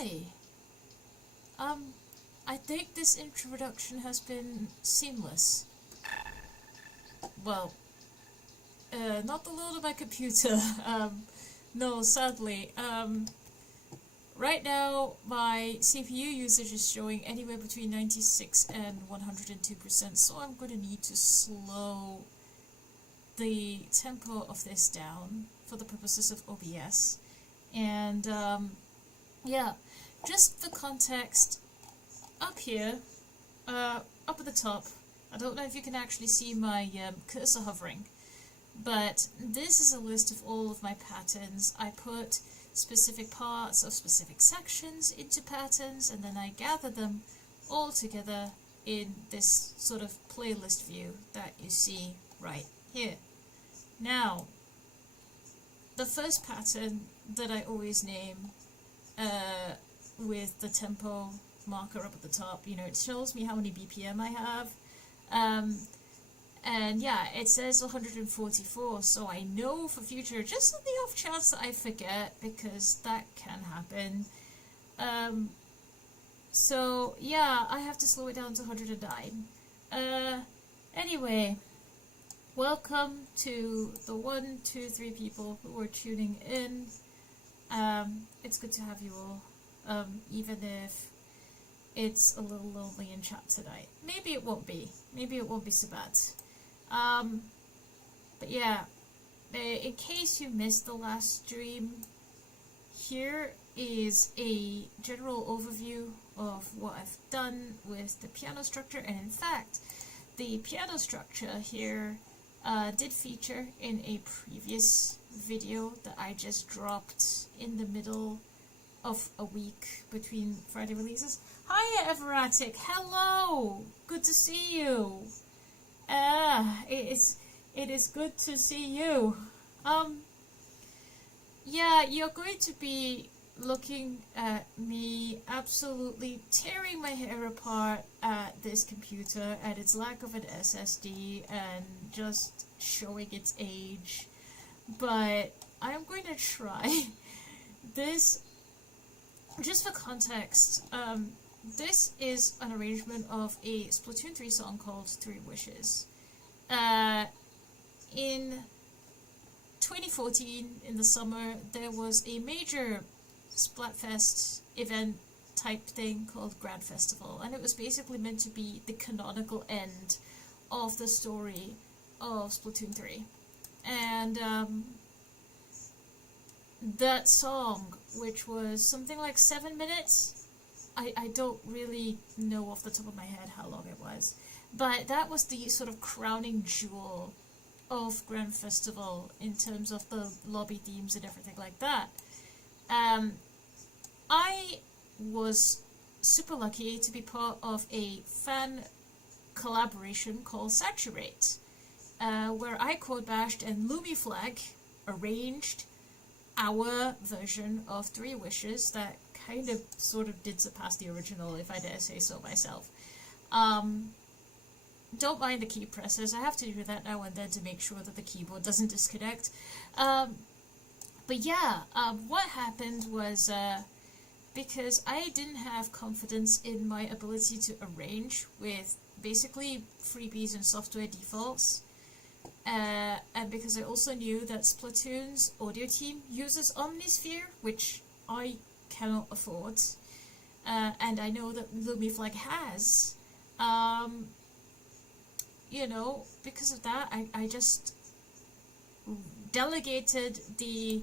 hi. I think this introduction has been seamless. Well, not the load of my computer. No, sadly. Right now, my CPU usage is showing anywhere between 96 and 102%, so I'm going to need to slow the tempo of this down for the purposes of OBS. And yeah, just for context, up here, up at the top, I don't know if you can actually see my cursor hovering, but this is a list of all of my patterns. I put specific parts of specific sections into patterns, and then I gather them all together in this sort of playlist view that you see right here. Now, the first pattern that I always name with the tempo marker up at the top, you know, it shows me how many BPM I have. And yeah, it says 144, so I know for future, just on the off chance that I forget, because that can happen. So yeah, I have to slow it down to 109. Anyway, welcome to the 1, 2, 3 people who are tuning in. It's good to have you all, even if it's a little lonely in chat tonight. Maybe it won't be. Maybe it won't be so bad. But yeah, in case you missed the last stream, here is a general overview of what I've done with the piano structure. And in fact, the piano structure here did feature in a previous video that I just dropped in the middle of a week between Friday releases. Hiya, Everatic. Hello. Good to see you. It is good to see you. Yeah, you're going to be looking at me absolutely tearing my hair apart at this computer and its lack of an SSD and just showing its age. But I'm going to try. This, just for context, this is an arrangement of a Splatoon 3 song called 3 Wishes. In 2014, in the summer, there was a major Splatfest event type thing called Grand Festival, and it was basically meant to be the canonical end of the story of Splatoon 3. And that song, which was something like 7 minutes, I don't really know off the top of my head how long it was, but that was the sort of crowning jewel of Grand Festival in terms of the lobby themes and everything like that. I was super lucky to be part of a fan collaboration called SATUR-8, where I code bashed and LumiFlag arranged our version of 3 Wishes that kind of sort of did surpass the original, if I dare say so myself. Don't mind the key presses. I have to do that now and then to make sure that the keyboard doesn't disconnect. But yeah, what happened was, because I didn't have confidence in my ability to arrange with basically freebies and software defaults, and because I also knew that Splatoon's audio team uses Omnisphere, which I cannot afford, and I know that LumiFlag has, you know, because of that, I just delegated the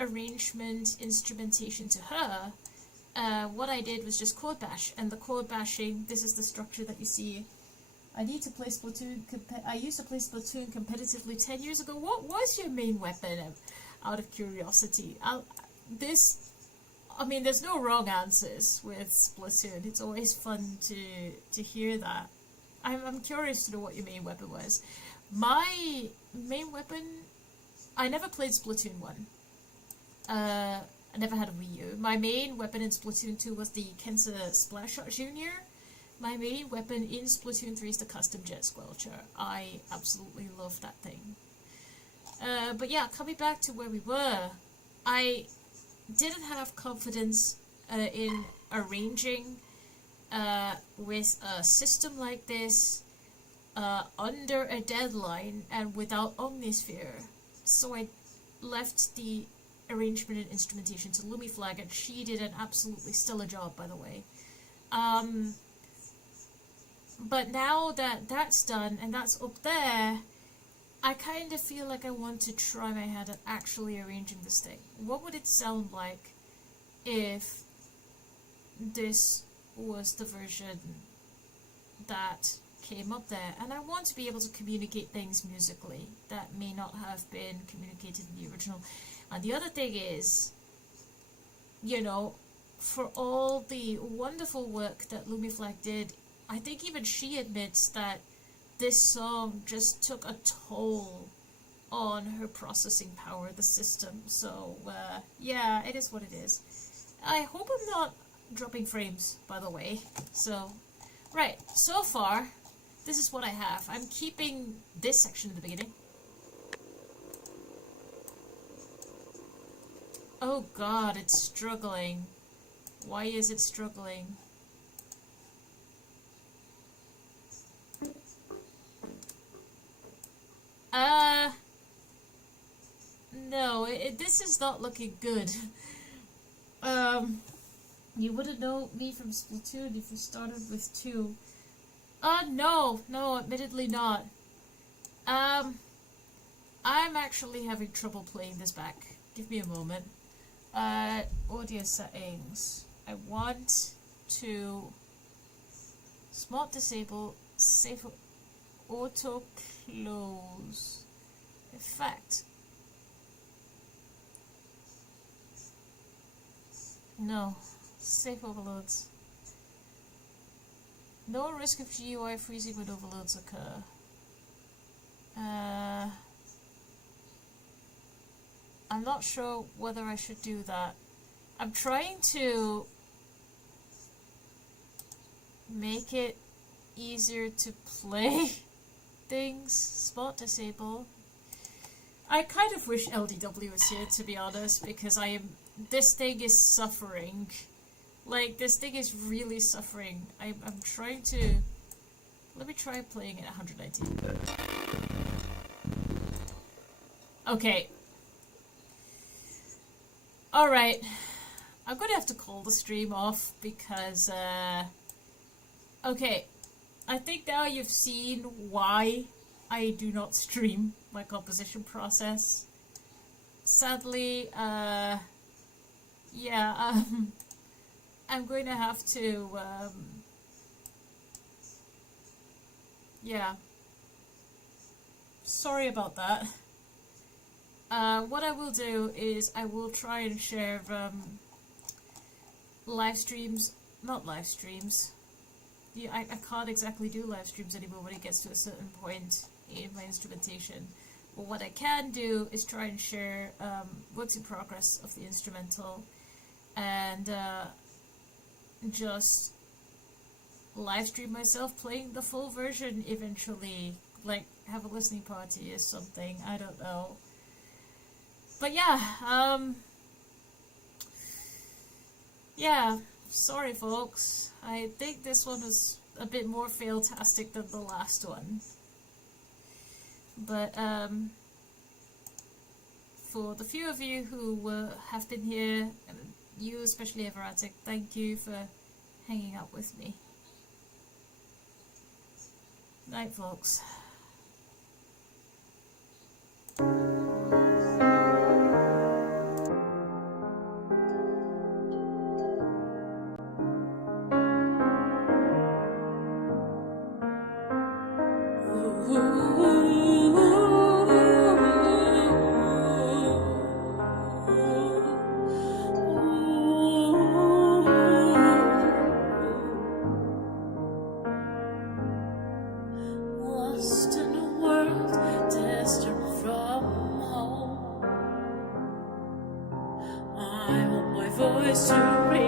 arrangement instrumentation to her. What I did was just code bash, and the code bashing, this is the structure that you see. I need to play Splatoon, I used to play Splatoon competitively 10 years ago. What was your main weapon, out of curiosity? I mean, there's no wrong answers with Splatoon. It's always fun to hear that. I'm curious to know what your main weapon was. My main weapon, I never played Splatoon 1. I never had a Wii U. My main weapon in Splatoon 2 was the Kensa Splashshot Jr. My main weapon in Splatoon 3 is the custom Jet Squelcher. I absolutely love that thing. But yeah, coming back to where we were, I didn't have confidence in arranging with a system like this under a deadline and without Omnisphere. So I left the arrangement and instrumentation to LumiFlag, and she did an absolutely stellar job, by the way. But now that that's done and that's up there, I kind of feel like I want to try my hand at actually arranging this thing. What would it sound like if this was the version that came up there? And I want to be able to communicate things musically that may not have been communicated in the original. And the other thing is, you know, for all the wonderful work that LumiFlag did, I think even she admits that this song just took a toll on her processing power, the system. So, yeah, it is what it is. I hope I'm not dropping frames, by the way. So, right, so far, this is what I have. I'm keeping this section in the beginning. Oh god, it's struggling. Why is it struggling? No, this is not looking good. You wouldn't know me from Splatoon if you started with 2. No, admittedly not. I'm actually having trouble playing this back. Give me a moment. Audio settings. I want to smart disable, safe auto close. Effect. No. Safe overloads. No risk of GUI freezing when overloads occur. I'm not sure whether I should do that. I'm trying to make it easier to play things. Spot disable. I kind of wish LDW was here, to be honest, because this thing is suffering. Like, this thing is really suffering. I'm trying to... Let me try playing it at 119. Okay. Alright. I'm gonna have to call the stream off because, okay. I think now you've seen why I do not stream my composition process. Sadly, yeah, I'm going to have to, yeah. Sorry about that. What I will do is I will try and share, live streams, not live streams. Yeah, I can't exactly do live streams anymore when it gets to a certain point in my instrumentation. But what I can do is try and share works in progress of the instrumental and just live stream myself playing the full version eventually, like have a listening party or something, I don't know. But yeah, yeah, sorry folks, I think this one was a bit more failtastic than the last one. But for the few of you who have been here, and you especially Everatic, thank you for hanging out with me. Night folks. Voice to read.